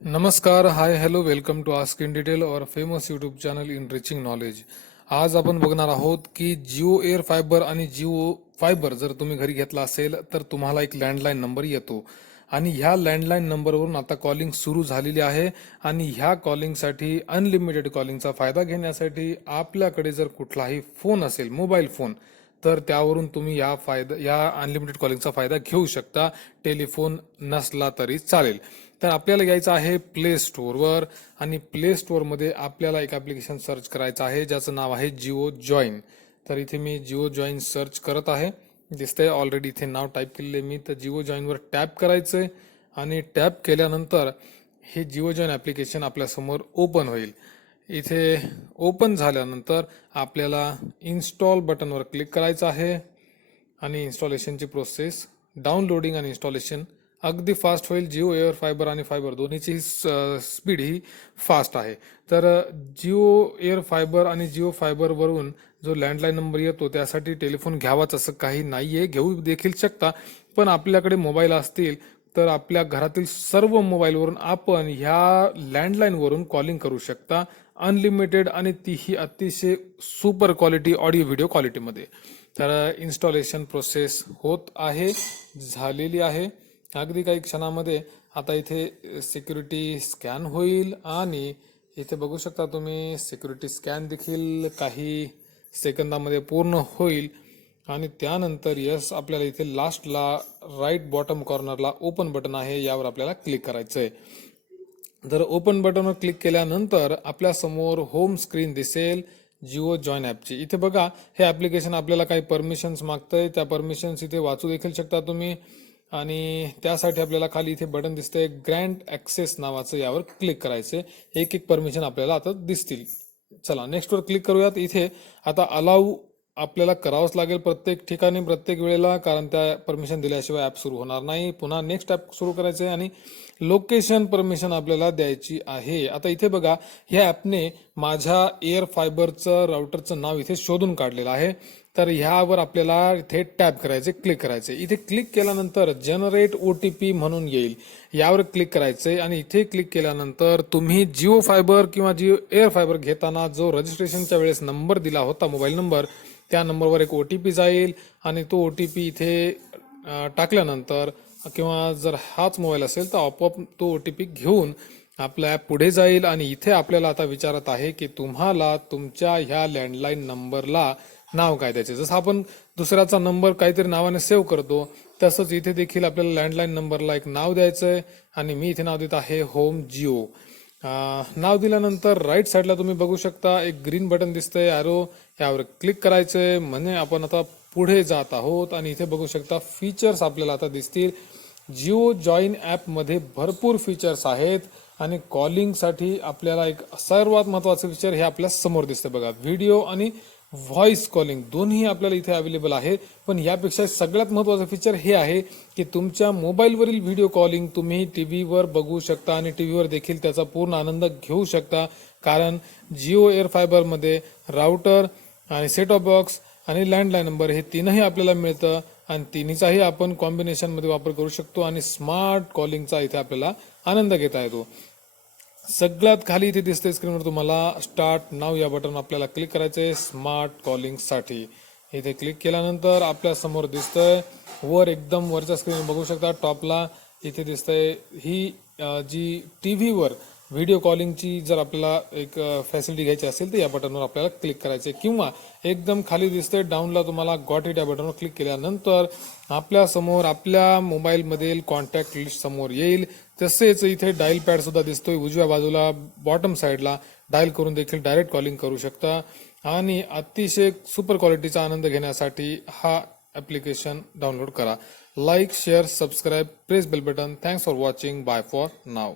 नमस्कार hi hello welcome to ask in detail और famous YouTube channel enriching knowledge. आज आपण बघणार आहोत की जिओ एअर फायबर आणि जिओ फायबर जर तुम्ही घरी घेतला असेल तर तुम्हाला एक लँडलाईन नंबर येतो. आणि ह्या लँडलाईन नंबरवरून आता कॉलिंग सुरू झालेली आहे आणि ह्या कॉलिंगसाठी अनलिमिटेड कॉलिंगचा फायदा घेण्यासाठी आपल्याकडे जर कुठलाही फोन असेल मोबाईल फोन तर त्यावरून तुम्ही या फायदा या अनलिमिटेड कॉलिंगचा फायदा घेऊ शकता. टेलिफोन नसला तरी चालेल. तर आपल्याला यायचं आहे प्ले स्टोअरवर आणि प्ले स्टोअरमध्ये आपल्याला एक ॲप्लिकेशन सर्च करायचं आहे ज्याचं नाव आहे जिओ जॉईन तर इथे मी जिओ जॉईन सर्च करत आहे. दिसतंय ऑलरेडी इथे नाव टाईप केलेले मी. तर जिओ जॉईनवर टॅप करायचं आहे आणि टॅप केल्यानंतर हे जिओ जॉईन ॲप्लिकेशन आपल्यासमोर ओपन होईल. इथे ओपन झाल्यानंतर आपल्याला इन्स्टॉल बटनवर क्लिक करायचं आहे आणि इन्स्टॉलेशनची प्रोसेस डाउनलोडिंग आणि इन्स्टॉलेशन अगदी फास्ट होईल. जिओ एअर फायबर आणि फायबर दोन्हीची स्पीड ही फास्ट आहे. तर जिओ एअर फायबर आणि जिओ फायबरवरून जो लँडलाईन नंबर येतो त्यासाठी टेलिफोन घ्यावाच असं काही नाही आहे घेऊ देखील शकता पण आपल्याकडे मोबाईल असतील तर आपल्या घरातील सर्व मोबाईलवरून आपण ह्या लँडलाईनवरून कॉलिंग करू शकता. अनलिमिटेड आणि तीही अतिशय सुपर क्वालिटी ऑडिओ व्हिडिओ क्वालिटीमध्ये. तर इन्स्टॉलेशन प्रोसेस होत आहे झालेली आहे. अगदी काही क्षणामध्ये आता इथे सिक्युरिटी स्कॅन होईल आणि इथे बघू शकता तुम्ही सिक्युरिटी स्कॅन देखील काही सेकंदामध्ये पूर्ण होईल. आणि त्यानंतर यस आपल्याला इथे लास्टला राईट बॉटम कॉर्नरला ओपन बटन आहे यावर आपल्याला क्लिक करायचं आहे जर ओपन बटनवर क्लिक केल्यानंतर आपल्यासमोर होम स्क्रीन दिसेल जिओ जॉईन ॲपची इथे बघा हे ॲप्लिकेशन आपल्याला काही परमिशन्स मागतंय त्या परमिशन्स इथे वाचू देखील शकता तुम्ही. आणि त्यासाठी आपल्याला खाली इथे बटन दिसतंय ग्रँड ॲक्सेस नावाचं यावर क्लिक करायचं एक एक परमिशन आपल्याला आता दिसतील. चला नेक्स्टवर क्लिक करूयात. इथे आता अलाऊ आपल्याला करावंच लागेल प्रत्येक ठिकाणी प्रत्येक वेळेला कारण त्या परमिशन दिल्याशिवाय ॲप सुरू होणार नाही. पुन्हा नेक्स्ट ॲप सुरू करायचं आहे आणि लोकेशन परमिशन आपल्याला द्यायची आहे. आता इथे बघा ह्या ॲपने माझ्या एअर फायबरचं राउटरचं नाव इथे शोधून काढलेलं आहे. तर ह्यावर आपल्याला इथे टॅप करायचे क्लिक करायचे. इथे क्लिक केल्यानंतर जनरेट ओ टी पी म्हणून येईल. यावर क्लिक करायचे आणि इथे क्लिक केल्यानंतर तुम्ही जिओ फायबर किंवा जिओ एअर फायबर घेताना जो रजिस्ट्रेशनच्या वेळेस नंबर दिला होता मोबाईल नंबर त्या नंबरवर एक ओ टी पी जाईल आणि तो ओ टी पी इथे टाकल्यानंतर किंवा जर हाच मोबाईल असेल तर आपोआप तो ओ टी पी घेऊन आपला ॲप पुढे जाईल आणि इथे आपल्याला आता विचारत आहे की तुम्हाला तुमच्या ह्या लँडलाईन नंबरला नाव काय द्यायचे जसं आपण दुसऱ्याचा नंबर काहीतरी नावाने सेव्ह करतो तसंच इथे देखील आपल्याला लँडलाईन नंबरला एक नाव द्यायचं आहे आणि मी इथे नाव देत आहे होम जिओ नाव दिल्यानंतर राईट साईडला तुम्ही बघू शकता एक ग्रीन बटन दिसतंय ॲरो यावर क्लिक करायचंय म्हणजे आपण आता पुढे जात आहोत आणि इथे बघू शकता फीचर्स आपल्याला आता दिसतील. जिओ जॉईन ॲपमध्ये भरपूर फीचर्स आहेत आणि कॉलिंगसाठी आपल्याला एक सर्वात महत्त्वाचं फीचर हे आपल्यासमोर दिसतं बघा. व्हिडिओ आणि व्हॉइस कॉलिंग दोन्ही आपल्याला इथे अवेलेबल आहे. पण यापेक्षा सगळ्यात महत्त्वाचं फीचर हे आहे की तुमच्या मोबाईलवरील व्हिडिओ कॉलिंग तुम्ही टी व्हीवर बघू शकता आणि टी व्हीवर देखील त्याचा पूर्ण आनंद घेऊ शकता. कारण जिओ एअर फायबरमध्ये राउटर आणि सेट ऑफ बॉक्स आणि लँडलाईन नंबर हे तीनही आपल्याला मिळतं आणि तिन्हीचाही आपण कॉम्बिनेशनमध्ये वापर करू शकतो आणि स्मार्ट कॉलिंगचा इथे आपल्याला आनंद घेता येतो. सगळ्यात खाली इथे दिसते स्क्रीनवर तुम्हाला. स्टार्ट नाव या बटन आपल्याला क्लिक करायचं आहे स्मार्ट कॉलिंगसाठी इथे क्लिक केल्यानंतर आपल्यासमोर दिसतंय. वर एकदम वरच्या स्क्रीन बघू शकता. टॉपला इथे दिसतंय. ही जी टी व्हीवर व्हिडिओ कॉलिंगची जर आपल्याला एक फॅसिलिटी घ्यायची असेल तर या बटनवर आपल्याला क्लिक करायचे. किंवा एकदम खाली दिसतंय डाऊनला तुम्हाला गॉट इट या बटनवर क्लिक केल्यानंतर आपल्यासमोर आपल्या मोबाईलमधील कॉन्टॅक्ट लिस्ट समोर येईल. तसेच इथे डायल पॅड सुद्धा दिसतोय. उजव्या बाजूला बॉटम साईडला डायल करून देखील डायरेक्ट कॉलिंग करू शकता. आणि अतिशय सुपर क्वालिटीचा आनंद घेण्यासाठी हा ॲप्लिकेशन डाउनलोड करा. Like share subscribe press bell button thanks for watching bye for now